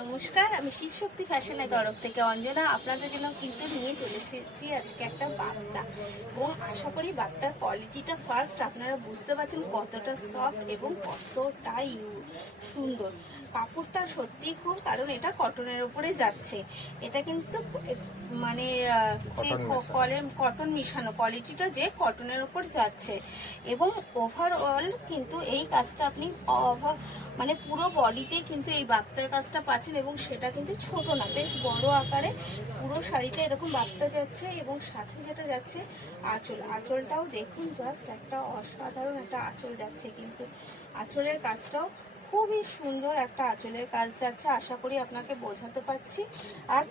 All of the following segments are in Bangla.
নমস্কার, আমি শিবশক্তি ফ্যাশনের তরফ থেকে অঞ্জনা আপনাদের জন্য কিন্তু নিয়ে চলে এসেছি আজকে একটা বার্তা। এবং আশা করি বার্তার কোয়ালিটিটা ফার্স্ট আপনারা বুঝতে পারছেন কতটা সফট এবং কতটা সুন্দর। কাপড়টা সত্যি খুব, কারণ এটা কটনের উপরে যাচ্ছে। এটা কিন্তু মানে যে কটন মিশানো, কোয়ালিটিটা যে কটনের উপর যাচ্ছে। এবং ওভারঅল কিন্তু এই কাজটা আপনি মানে পুরো বডিতে কিন্তু এই বাপ্তার কাজটা পাচ্ছেন, এবং সেটা কিন্তু ছোট না, বেশ বড় আকারে পুরো শাড়িটা এরকম বাপ্তা যাচ্ছে। এবং সাথে যেটা যাচ্ছে আঁচলটাও দেখুন, জাস্ট একটা অসাধারণ একটা আঁচল যাচ্ছে। কিন্তু আঁচলের কাজটাও খুবই সুন্দর একটা আঁচলের কাজ যাচ্ছে, আশা করি আপনাকে বোঝাতে পারছি। আর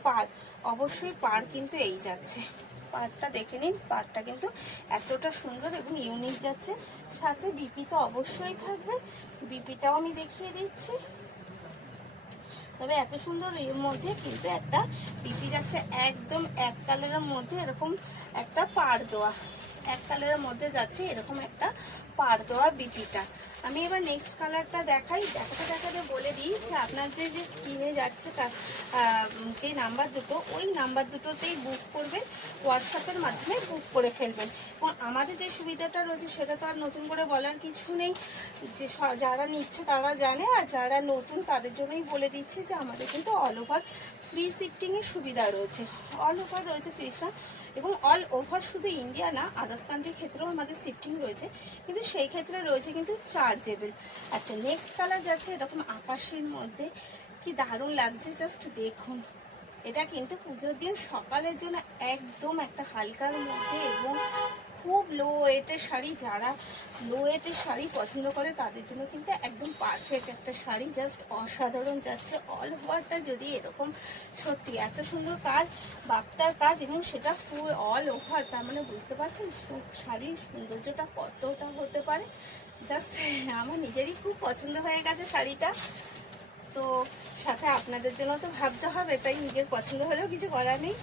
অবশ্যই পাড় কিন্তু এই যাচ্ছে, পাড়টা দেখে নিন, পাড়টা কিন্তু এতটা সুন্দর এবং ইউনিক যাচ্ছে। সাথে বিপি তো অবশ্যই থাকবে, বিপিটাও আমি দেখিয়ে দিচ্ছি। তবে এত সুন্দর এর মধ্যে কিন্তু একটা বিপি যাচ্ছে, একদম এক কালারের মধ্যে এরকম একটা পাড় দেওয়া, এক কালারের মধ্যে যাচ্ছে এরকম একটা পাড় দেওয়া বিপিটা। আমি এবার নেক্সট কালারটা দেখাতে বলে দিই যে আপনাদের যে স্ক্রিনে যাচ্ছে যে নাম্বার দুটো, ওই নাম্বার দুটোতেই বুক করবেন, হোয়াটসঅ্যাপের মাধ্যমে বুক করে ফেলবেন। এবং আমাদের যে সুবিধাটা রয়েছে সেটা তো আর নতুন করে বলার কিছু নেই, যে যারা নিচ্ছে তারা জানে, আর যারা নতুন তাদের জন্যই বলে দিচ্ছি যে আমাদের কিন্তু অল ওভার ফ্রি শিফটিংয়ের সুবিধা রয়েছে, অল ওভার রয়েছে ফ্রি। এবং অল ওভার শুধু ইন্ডিয়া না, আদার্স কান্ট্রির ক্ষেত্রেও আমাদের শিফটিং রয়েছে, কিন্তু সেই ক্ষেত্রে রয়েছে কিন্তু চার্জেবল। আচ্ছা, নেক্সট কালার যাচ্ছে এরকম আকাশের মধ্যে, কি দারুণ লাগছে, জাস্ট দেখুন। এটা কিন্তু পুজোর দিন সকালের জন্য একদম একটা হালকার মধ্যে এবং খুব লো ওয়েটের শাড়ি, যারা লো ওয়েটের শাড়ি পছন্দ করে তাদের জন্য কিন্তু একদম পারফেক্ট একটা শাড়ি, জাস্ট অসাধারণ যাচ্ছে। অল ওভারটা যদি এরকম, সত্যি এত সুন্দর কাজ, বাপ্তার কাজ, এবং সেটা ফুল অল ওভার, তার মানে বুঝতে পারছেন শাড়ির সৌন্দর্যটা কতটা হতে পারে। জাস্ট আমার নিজেরই খুব পছন্দ হয়ে গেছে শাড়িটা। তো সাথে আপনাদের জন্য তো ভাবতে হবে, তাই নিজের পছন্দ হলেও কিছু করার নেই,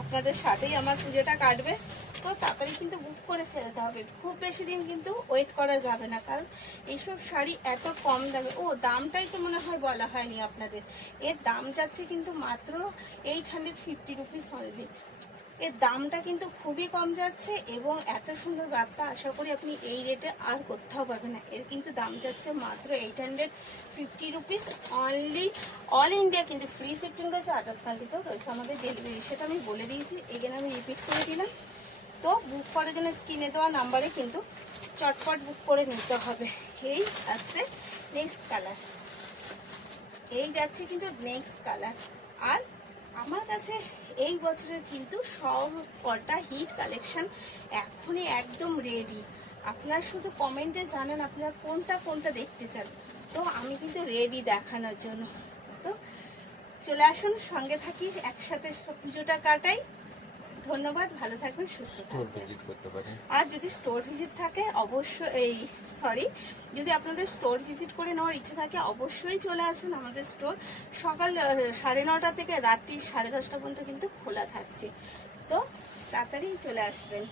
আপনাদের সাথেই আমার পুজোটা কাটবে। তো তাড়াতাড়ি কিন্তু বুক করে ফেলতে হবে, খুব বেশি দিন কিন্তু ওয়েট করা যাবে না, কারণ এইসব শাড়ি এত কম দামে। দামটাই তো মনে হয় বলা হয়নি আপনাদের, এর দাম যাচ্ছে কিন্তু মাত্র 850 রুপিস অনলি। এর দামটা কিন্তু খুবই কম যাচ্ছে, এবং এত সুন্দর বাপ্তা আশা করি আপনি এই রেটে আর কোথাও পাবেন না। এর কিন্তু দাম যাচ্ছে মাত্র 850 রুপিস অনলি। অল ইন্ডিয়া কিন্তু ফ্রি শিফটিং রয়েছে, আদার্স কান্ট্রিতেও রয়েছে আমাদের ডেলিভারি, সেটা আমি বলে দিয়েছি, এখানে আমি রিপিট করে দিলাম। তো বুক করার জন্য স্ক্রিনে দেওয়া নাম্বারে কিন্তু চটপট বুক করে নিতে হবে। এই আসছে নেক্সট কালার, এই যাচ্ছে কিন্তু নেক্সট কালার। আর আমার কাছে এই বছরের কিন্তু সব কটা হিট কালেকশন এখনই একদম রেডি। আপনারা শুধু কমেন্টে জানান আপনারা কোনটা কোনটা দেখতে চান, তো আমি কিন্তু রেডি দেখানোর জন্য। তো চলে আসুন, সঙ্গে থাকি, একসাথে পুজোটা কাটাই। ধন্যবাদ, ভালো থাকবেন, সুস্থ থাকবেন। আর যদি স্টোর ভিজিট থাকে অবশ্যই, যদি আপনাদের স্টোর ভিজিট করে নেওয়ার ইচ্ছে থাকে অবশ্যই চলে আসুন। আমাদের স্টোর সকাল 9:30 থেকে রাত্রি 10:30 পর্যন্ত কিন্তু খোলা থাকছে, তো তাড়াতাড়ি চলে আসবেন।